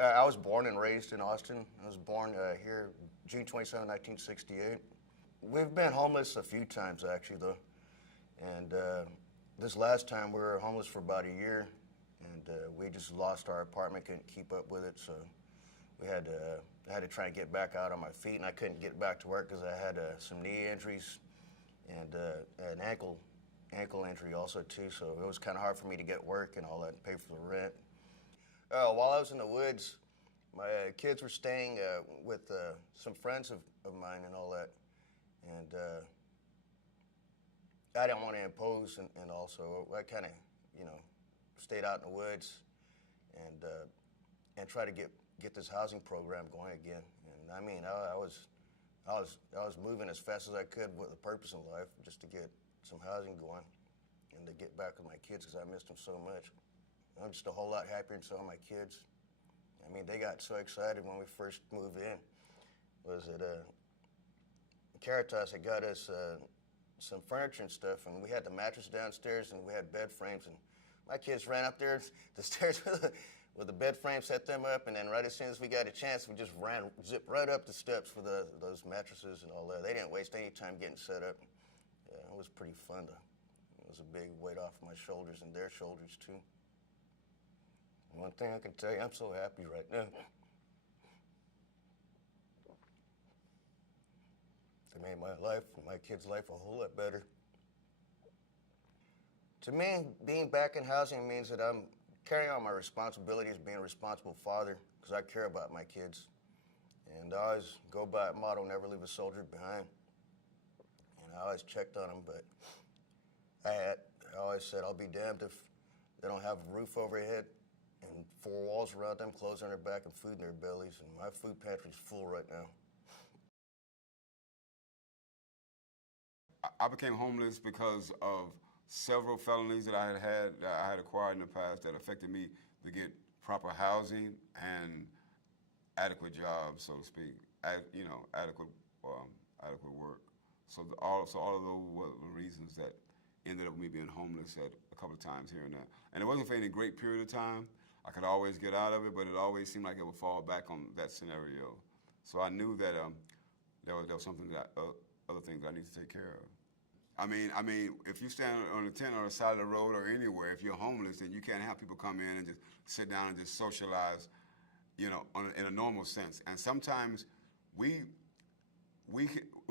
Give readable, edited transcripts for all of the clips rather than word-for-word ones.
I was born and raised in Austin. I was born here June 27, 1968. We've been homeless a few times, actually, though. And this last time we were homeless for about a year, and we just lost our apartment, couldn't keep up with it, so I had to try and get back out on my feet, and I couldn't get back to work because I had some knee injuries and an ankle injury also too. So it was kind of hard for me to get work and all that, and pay for the rent. While I was in the woods, my kids were staying with some friends of mine and all that, and I didn't want to impose, and also I kind of, stayed out in the woods and try to get this housing program going again. And I mean, I was moving as fast as I could with a purpose in life, just to get some housing going and to get back with my kids because I missed them so much. I'm just a whole lot happier than some of my kids. I mean, they got so excited when we first moved in. Was it Caritas had got us some furniture and stuff, and we had the mattress downstairs, and we had bed frames, and my kids ran up there the stairs with the bed frame, set them up, and then right as soon as we got a chance, we just zipped right up the steps for those mattresses and all that. They didn't waste any time getting set up. Yeah, it was pretty fun. It was a big weight off my shoulders and their shoulders too. One thing I can tell you, I'm so happy right now. They made my life and my kids' life a whole lot better. To me, being back in housing means that I'm carrying on my responsibility as being a responsible father, because I care about my kids. And I always go by a motto, never leave a soldier behind. And I always checked on them, but I always said, I'll be damned if they don't have a roof overhead and four walls around them, clothes on their back, and food in their bellies. And my food pantry's full right now. I became homeless because of several felonies that I had acquired in the past that affected me to get proper housing and adequate jobs, so to speak, adequate work. So all of those were the reasons that ended up me being homeless at a couple of times here and there. And it wasn't for any great period of time. I could always get out of it, but it always seemed like it would fall back on that scenario. So I knew that there was something that other things that I need to take care of. I mean, if you stand on a tent on the side of the road or anywhere, if you're homeless, then you can't have people come in and just sit down and just socialize, in a normal sense. And sometimes we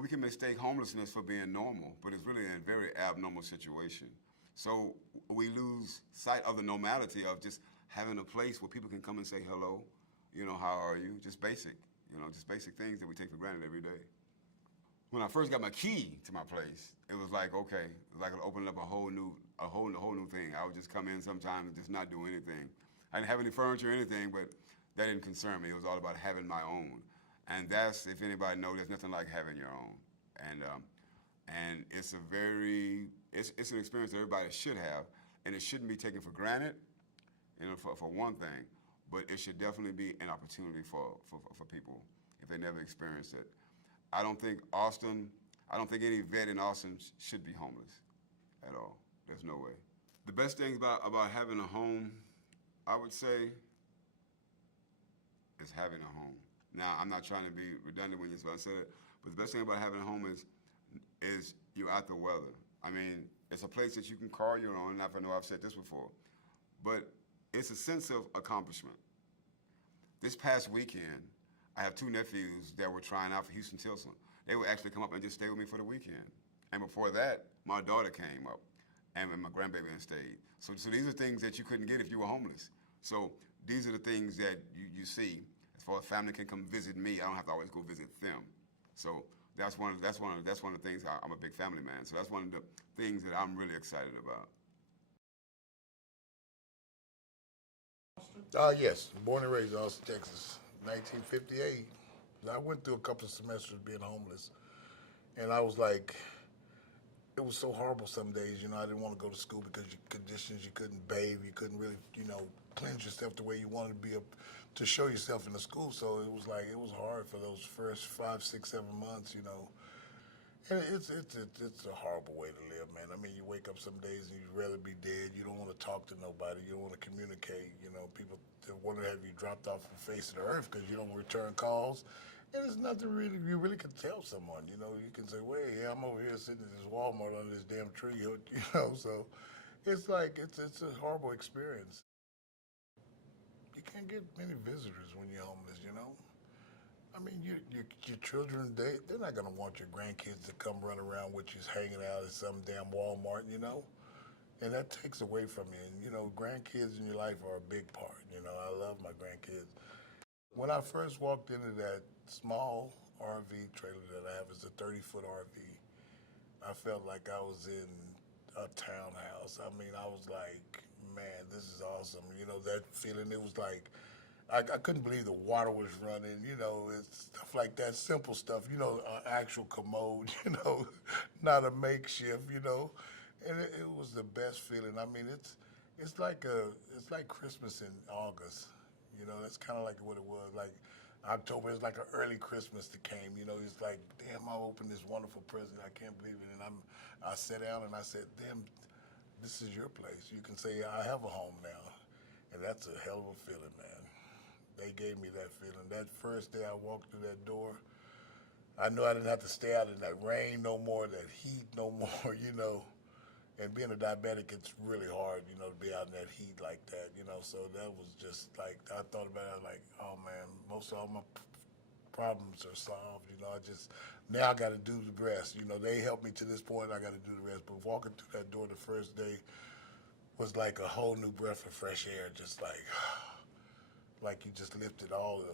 can mistake homelessness for being normal, but it's really a very abnormal situation. So we lose sight of the normality of just having a place where people can come and say hello, how are you? Just basic things that we take for granted every day. When I first got my key to my place, it was like, okay, it was like opening up a whole new thing. I would just come in sometimes and just not do anything. I didn't have any furniture or anything, but that didn't concern me. It was all about having my own. And that's, if anybody knows, there's nothing like having your own. And it's it's an experience that everybody should have, and it shouldn't be taken for granted, for one thing, but it should definitely be an opportunity for people if they never experienced it. I don't think any vet in Austin should be homeless at all. There's no way. The best thing about having a home, I would say, is having a home. Now, I'm not trying to be redundant when I said it, but the best thing about having a home is you're out the weather. I mean, it's a place that you can call your own. I know I've said this before, but it's a sense of accomplishment. This past weekend, I have two nephews that were trying out for Houston Tilson. They would actually come up and just stay with me for the weekend. And before that, my daughter came up and my grandbaby and stayed. So these are things that you couldn't get if you were homeless. So these are the things that you see. As far as family can come visit me, I don't have to always go visit them. So that's one of the things. I'm a big family man. So that's one of the things that I'm really excited about. Yes, born and raised in Austin, Texas, 1958. I went through a couple of semesters being homeless, and I was like, it was so horrible some days, I didn't want to go to school because your conditions, you couldn't bathe, you couldn't really, cleanse yourself the way you wanted to be to show yourself in the school. So it was hard for those first 5, 6, 7 months, And it's a horrible way to live, man. I mean, you wake up some days and you'd rather be dead. You don't want to talk to nobody. You don't want to communicate. You know, people want to have you dropped off the face of the earth because you don't return calls. And there's nothing really you really can tell someone. You know, you can say, "Well, yeah, I'm over here sitting at this Walmart under this damn tree." You know, so it's like it's a horrible experience. You can't get many visitors when you're homeless. You know. I mean, your children, they're not going to want your grandkids to come run around with you hanging out at some damn Walmart, you know? And that takes away from you. And, you know, grandkids in your life are a big part. You know, I love my grandkids. When I first walked into that small RV trailer that I have, it's a 30-foot RV, I felt like I was in a townhouse. I mean, I was like, man, this is awesome. You know, that feeling, it was like, I couldn't believe the water was running, you know, it's stuff like that, simple stuff, you know, an actual commode, you know, not a makeshift, you know, and it was the best feeling. I mean, it's like Christmas in August, you know, that's kind of like what it was. Like October is like an early Christmas that came, you know. It's like, damn, I opened this wonderful present, I can't believe it, and I sat down and I said, damn, this is your place. You can say I have a home now, and that's a hell of a feeling, man. They gave me that feeling. That first day I walked through that door, I knew I didn't have to stay out in that rain no more, that heat no more, you know. And being a diabetic, it's really hard, you know, to be out in that heat like that, you know. So that was just like, I thought about it like, oh man, most of all my problems are solved, you know. Now I got to do the rest. You know, they helped me to this point, I got to do the rest. But walking through that door the first day was like a whole new breath of fresh air, just like you just lifted all the,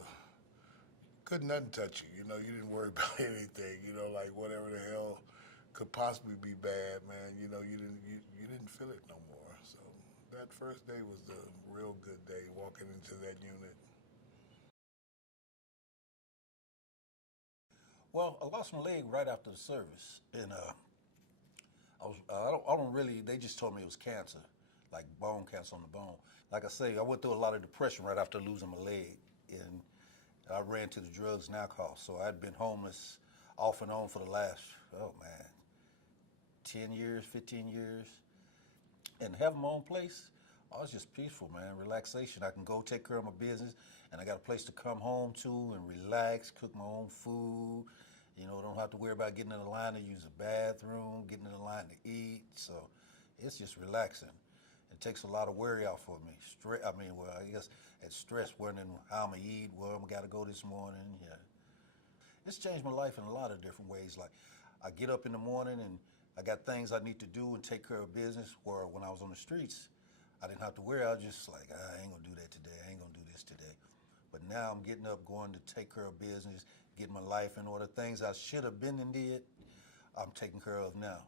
couldn't nothing touch you, you know, you didn't worry about anything, you know, like whatever the hell could possibly be bad, man, you know, you didn't feel it no more. So that first day was a real good day, walking into that unit. Well, I lost my leg right after the service, and I don't really. They just told me it was cancer, like bone cancer on the bone. Like I say, I went through a lot of depression right after losing my leg, and I ran to the drugs and alcohol. So I'd been homeless off and on for the last, 10 years, 15 years. And having my own place, I was just peaceful, man, relaxation. I can go take care of my business, and I got a place to come home to and relax, cook my own food. You know, don't have to worry about getting in a line to use a bathroom, getting in a line to eat. So it's just relaxing. It takes a lot of worry out for me. I guess it's stress, wondering how I'm going to eat, where I'm got to go this morning. Yeah. It's changed my life in a lot of different ways. Like, I get up in the morning and I got things I need to do and take care of business, where when I was on the streets, I didn't have to worry. I was just like, I ain't going to do that today. I ain't going to do this today. But now I'm getting up, going to take care of business, getting my life in order. Things I should have been and did, I'm taking care of now.